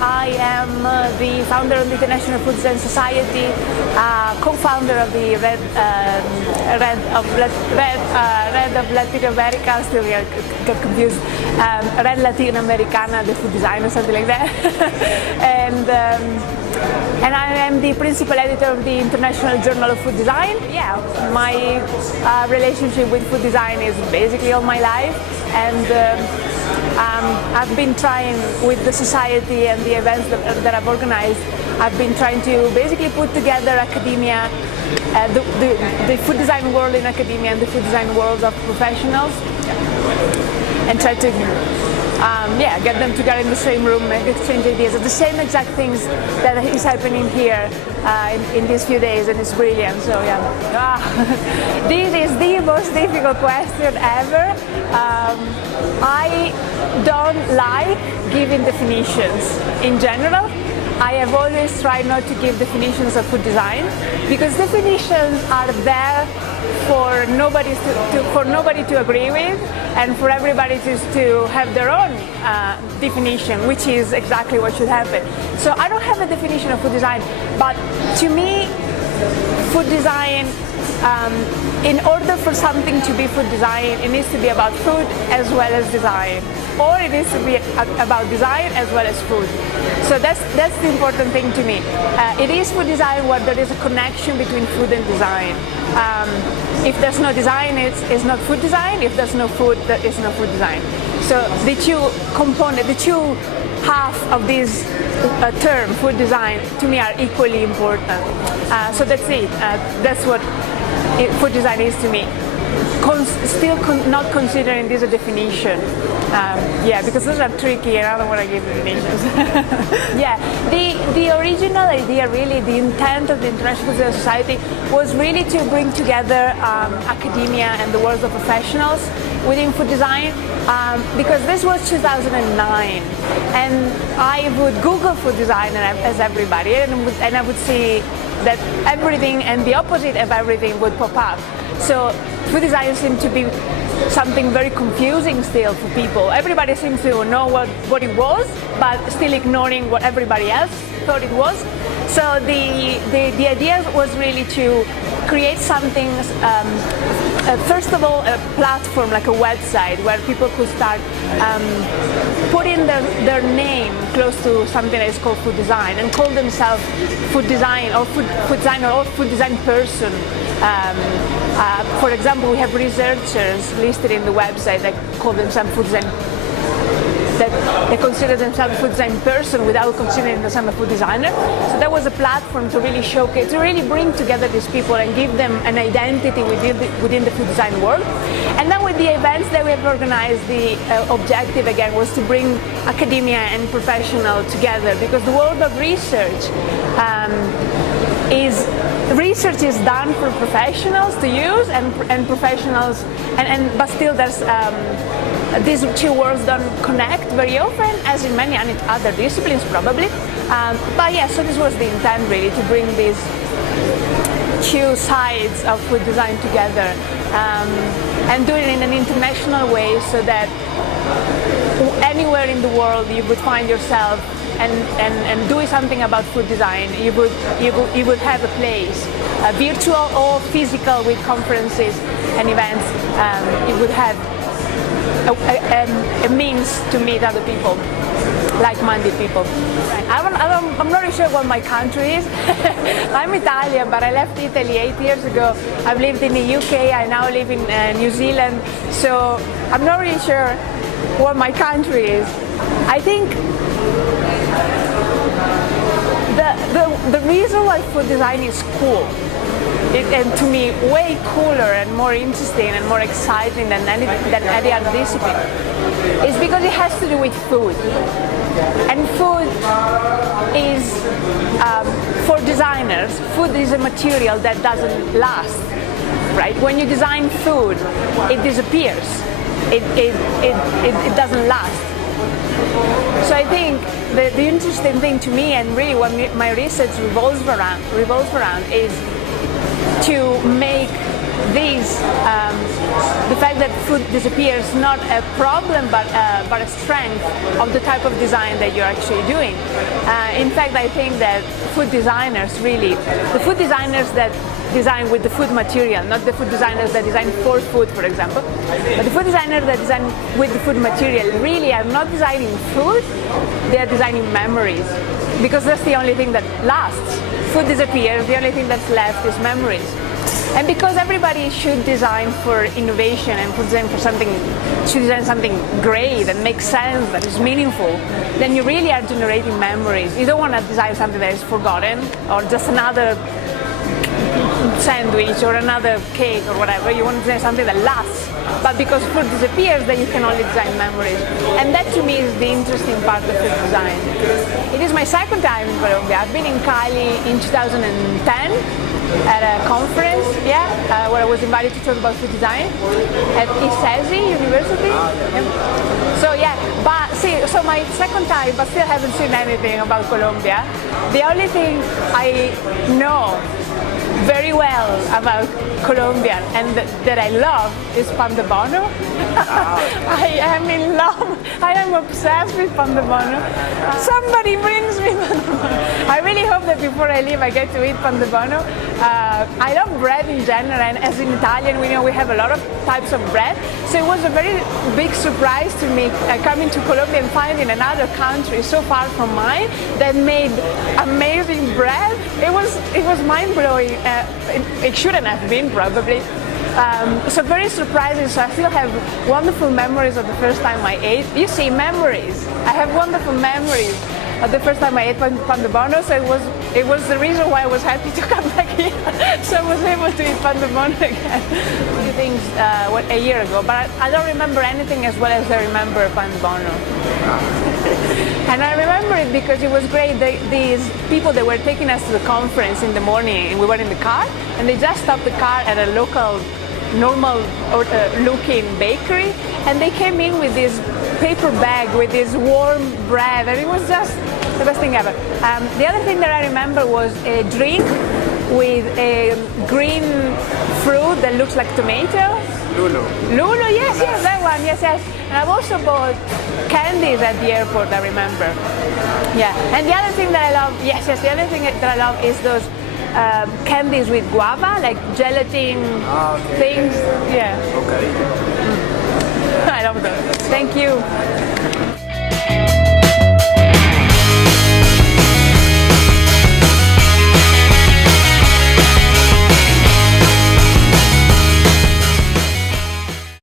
I am the founder of the International Food Design Society, co-founder of the Red of Latinoamericana, still get confused, Red Latinoamericana, the food design or something like that. And I am the principal editor of the International Journal of Food Design. Yeah, my relationship with food design is basically all my life, and I've been trying with the society and the events that I've organized. I've been trying to basically put together academia, the food design world in academia and the food design world of professionals, and try to get them together in the same room and exchange ideas. The same exact things that is happening here in these few days, and it's brilliant. So yeah, this is the most difficult question ever. I don't like giving definitions in general. I have always tried not to give definitions of food design, because definitions are there for nobody to agree with, and for everybody to have their own definition, which is exactly what should happen. So I don't have a definition of food design, but to me, food design, in order for something to be food design, it needs to be about food as well as design, or it needs to be about design as well as food. So that's the important thing to me. It is food design where there is a connection between food and design. If there's no design, it's not food design. If there's no food, it's no food design. So the two components, the two half of this term, food design, to me are equally important. So that's it. That's what food design is to me. Not considering this a definition. Because those are tricky and I don't want to give definitions. The original idea, really, the intent of the International Food Design Society was really to bring together academia and the world of professionals within food design, because this was 2009, and I would Google food design as everybody, and I would see that everything and the opposite of everything would pop up. So food design seemed to be something very confusing still for people. Everybody seems to know what it was, but still ignoring what everybody else thought it was. So the idea was really to create something, first of all, a platform, like a website, where people could start putting their name close to something that is called food design, and call themselves food design or food designer or food design person. For example, we have researchers listed in the website that call themselves food design, that they consider themselves a food design person without considering themselves a food designer. So that was a platform to really showcase, to really bring together these people and give them an identity within the food design world. And then with the events that we have organized, the objective again was to bring academia and professional together, because the world of research research is done for professionals to use, and professionals, but still there's these two worlds don't connect very often, as in many other disciplines probably. But yeah, so this was the intent, really, to bring these two sides of food design together, and do it in an international way, so that anywhere in the world you would find yourself and doing something about food design, you would have a place, virtual or physical, with conferences and events. You would have a means to meet other people, like-minded people. I'm not really sure what my country is. I'm Italian, but I left Italy 8 years ago. I've lived in the UK, I now live in New Zealand, so I'm not really sure what my country is. I think the reason why food design is cool, and to me way cooler and more interesting and more exciting than any other discipline, is because it has to do with food. And food is, for designers, food is a material that doesn't last, right? When you design food, it disappears. It doesn't last. So I think the interesting thing to me, and really what my research revolves around, is to make the fact that food disappears not a problem but a strength of the type of design that you're actually doing. In fact, I think that food designers the food designers that design with the food material, not the food designers that design for food, for example, but the food designers that design with the food material really are not designing food, they are designing memories, because that's the only thing that lasts. Food disappears, the only thing that's left is memories. And because everybody should design for innovation and should design something great that makes sense, that is meaningful, then you really are generating memories. You don't want to design something that is forgotten or just another sandwich or another cake or whatever. You want to design something that lasts. But because food disappears, then you can only design memories. And that to me is the interesting part of food design. It is my second time in Colombia. I've been in Cali in 2010 at a conference, where I was invited to talk about food design at ISESI University. So my second time, but still haven't seen anything about Colombia. The only thing I know very well about Colombia and that I love is pan de bono. I am in love. I am obsessed with pan de bono. Somebody brings me pan de bono. I really hope that before I leave I get to eat pan de bono. I love bread in general, and as in Italian we have a lot of types of bread. So it was a very big surprise to me coming to Colombia and finding another country so far from mine that made amazing bread. It was mind-blowing. It shouldn't have been, probably. So very surprising. So I still have wonderful memories of the first time I ate. You see, memories. I have wonderful memories of the first time I ate pan de bono. So it was the reason why I was happy to come back here. So I was able to eat pan de bono again. A few things a year ago, but I don't remember anything as well as I remember pan de bono. And I remember it because it was great. These people that were taking us to the conference in the morning, and we were in the car, and they just stopped the car at a local, normal looking bakery, and they came in with this paper bag with this warm bread, and it was just the best thing ever. The other thing that I remember was a drink with a green fruit that looks like tomato. Lulu, yes, that one, yes. And I've also bought candies at the airport, I remember. Yeah, and the other thing that I love, the other thing that I love is those candies with guava, like gelatin things. Yeah. Okay. I love those. Thank you.